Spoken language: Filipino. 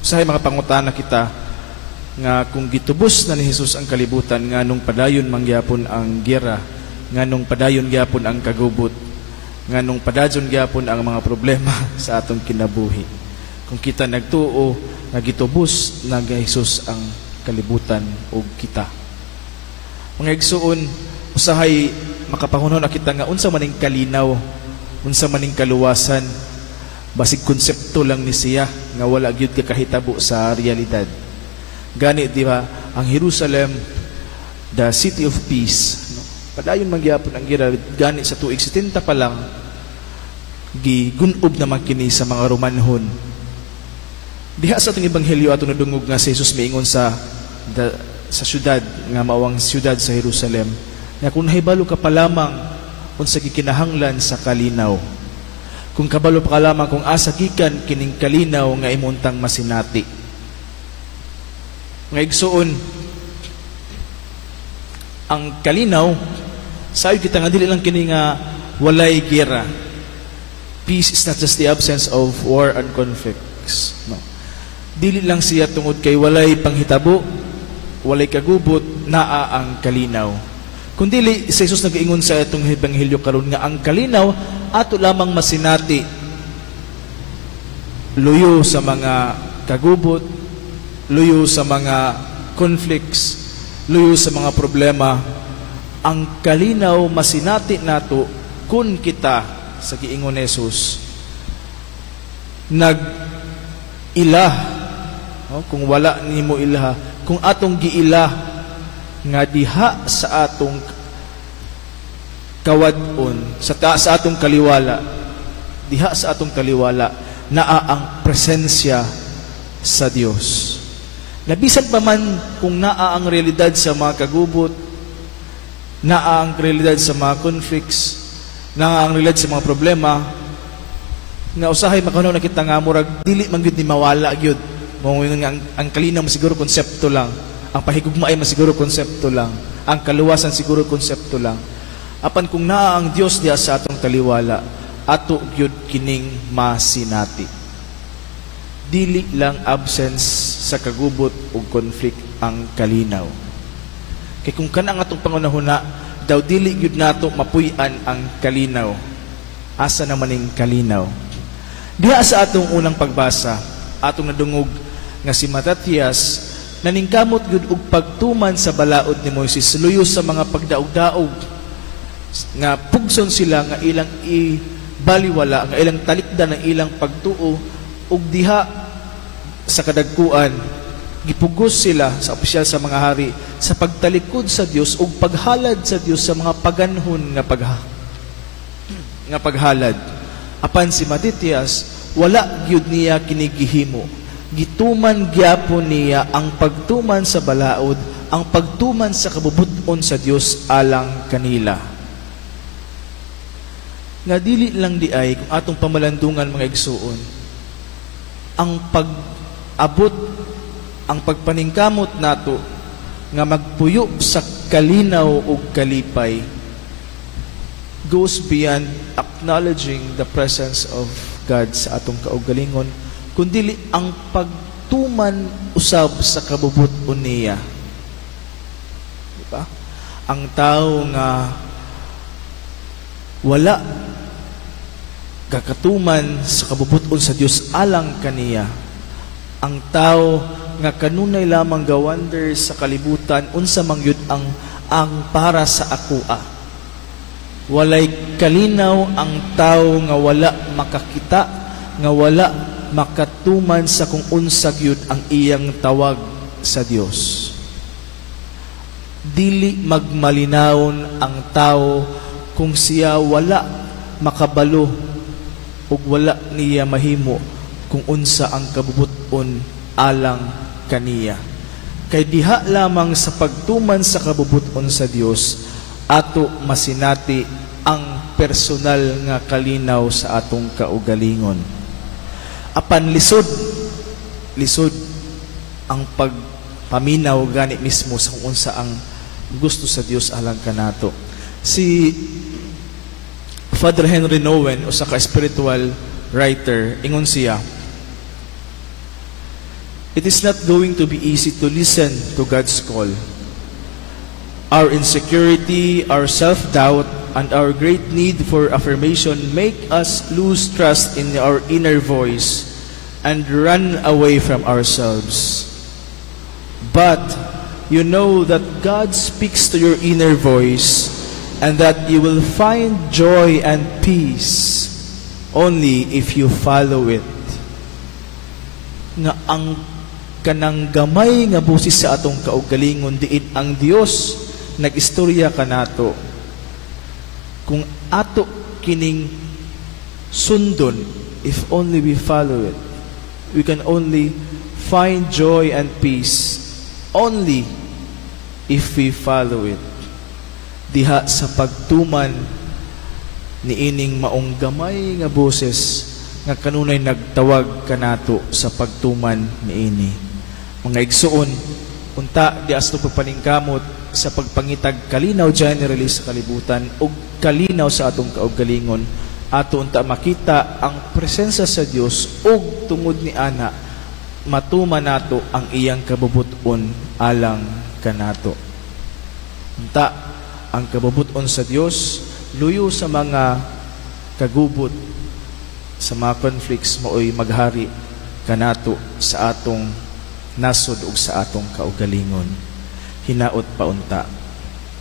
Usahay makapangutana kita nga kung gitubos na ni Jesus ang kalibutan, nga nung padayon mangyapon ang gera, nga nung padayon gyapon ang kagubot, nga nung padayon gyapon ang mga problema sa atong kinabuhi. Kung kita nagtuo nga gitubos na ni Jesus ang kalibutan o kita. Mga igsuon, usahay makapangunaw na kita nga unsa maning kalinaw, unsa maning kaluwasan, basig konsepto lang ni siya nga wala gyud ka kahitabo sa realidad. Gani di ba ang Jerusalem, the city of peace, no? Padayon mangyapon ang gira, gani sa tuig 70 pa lang gigunob naman kini sa mga Romanhon. Diha sa atong ebanghelyo ato nadungog nga si Jesus miingon sa syudad nga mawang syudad sa Jerusalem nga kung nahibalo ka pa lamang unsa gikinahanglan sa kalinaw, kung kabalo pa lamang kung asa gikan kining kalinaw nga imuntang masinati. Mga igsuon, ang kalinaw sayo kita nga dili lang kini nga walay gera. Peace is not just the absence of war and conflicts, no. Dili lang siya tungod kay walay panghitabo, walay kagubot, naa ang kalinaw. Kundi si Jesus nag-ingon sa itong ebanghelyo karon nga ang kalinaw ato lamang masinati, luyo sa mga kagubot, luyo sa mga conflicts, luyo sa mga problema. Ang kalinaw masinati nato kun kita sa giingon ni Jesus nag-ilah, no? Kung wala nimo ilaha, kung atong giilah nga diha sa atong kawadon, sa atong kaliwala, diha sa atong kaliwala naa ang presensya sa Dios. Nabisan pa man kung naa ang realidad sa mga kagubot, naa ang realidad sa mga conflicts, naa ang realidad sa mga problema, nga usahay makahunaw na kita nga murag dili man gyud ni mawala gyud. Mo nga ang kalinaw siguro konsepto lang, ang pahigugma ay masiguro konsepto lang, ang kaluwasan siguro konsepto lang. Apan kung naa ang Dios diha sa atong kaliwala, ato gyud kining masinati. Dili lang absence sa kagubot o conflict ang kalinaw. Kay kung kana nga atong pangunahuna, daw dili gyud nato mapuy-an ang kalinaw. Asa naman ning kalinaw? Diha sa atong unang pagbasa, atong nadungog nga si Matatias naningkamot gyud og pagtuman sa balaod ni Moises, luyo sa mga pagdaog-daog nga pugson sila nga ilang ibaliwala, nga ilang talikdan ang ilang pagtuo, ug diha sa kadagkuan gipugos sila sa opisyal sa mga hari sa pagtalikod sa Dios ug paghalad sa Dios sa mga paganhon nga paghalad. Apan si Matitias wala gyud niya kinigihimo, gituman gyapon niya ang pagtuman sa balaod, ang pagtuman sa kabubuton sa Dios alang kanila. Nga dili lang di ay kung atong pamalandungan mga igsuon, ang pag-abot, ang pagpaningkamot nato nga magpuyo sa kalinaw ug kalipay goes beyond acknowledging the presence of God sa atong kaugalingon, kundi ang pagtuman usab sa kabubuton niya. Diba? Ang tao nga wala kakatuman sa kabubuton sa Dios alang kaniya, ang tao nga kanunay lamang gawander sa kalibutan unsa man gyud ang para sa akoa. Walay kalinaw ang tao nga wala makakita, nga wala makatuman sa kung unsa gyud ang iyang tawag sa Dios. Dili magmalinawon ang tao kung siya wala makabalo ug wala niya mahimo kung unsa ang kabubuton alang kaniya. Kay diha lamang sa pagtuman sa kabubuton sa Dios ato masinati ang personal nga kalinaw sa atong kaugalingon. Apan lisod ang pagpaminaw gani mismo sa kung unsa ang gusto sa Dios alang kanato. Si Father Henry Nouwen, usa ka spiritual writer, ingon siya, It is not going to be easy to listen to God's call. Our insecurity, our self-doubt, and our great need for affirmation make us lose trust in our inner voice and run away from ourselves. But you know that God speaks to your inner voice and that you will find joy and peace only if you follow it. Nga ang kanang gamay nga busis sa atong kaugalingon diin ang Dios nag-istorya kanato. Kung ato kining sundon, if only we follow it, we can only find joy and peace only if we follow it. Diha sa pagtuman ni ining maong gamay nga boses nga kanunay nagtawag kanato sa pagtuman niini. Mga igsuon, unta di asto pagpaningkamot sa pagpangitag kalinaw generally sa kalibutan ug kalinaw sa atong kaugalingon, ato unta makita ang presensya sa Dios ug tungod ni ana matuman nato ang iyang kabubuton alang kanato. Unta ang kabubuton sa Dios luyo sa mga kagubot, sa mga conflicts mooy maghari kanato sa atong nasod ug sa atong kaugalingon. Hinaot paunta.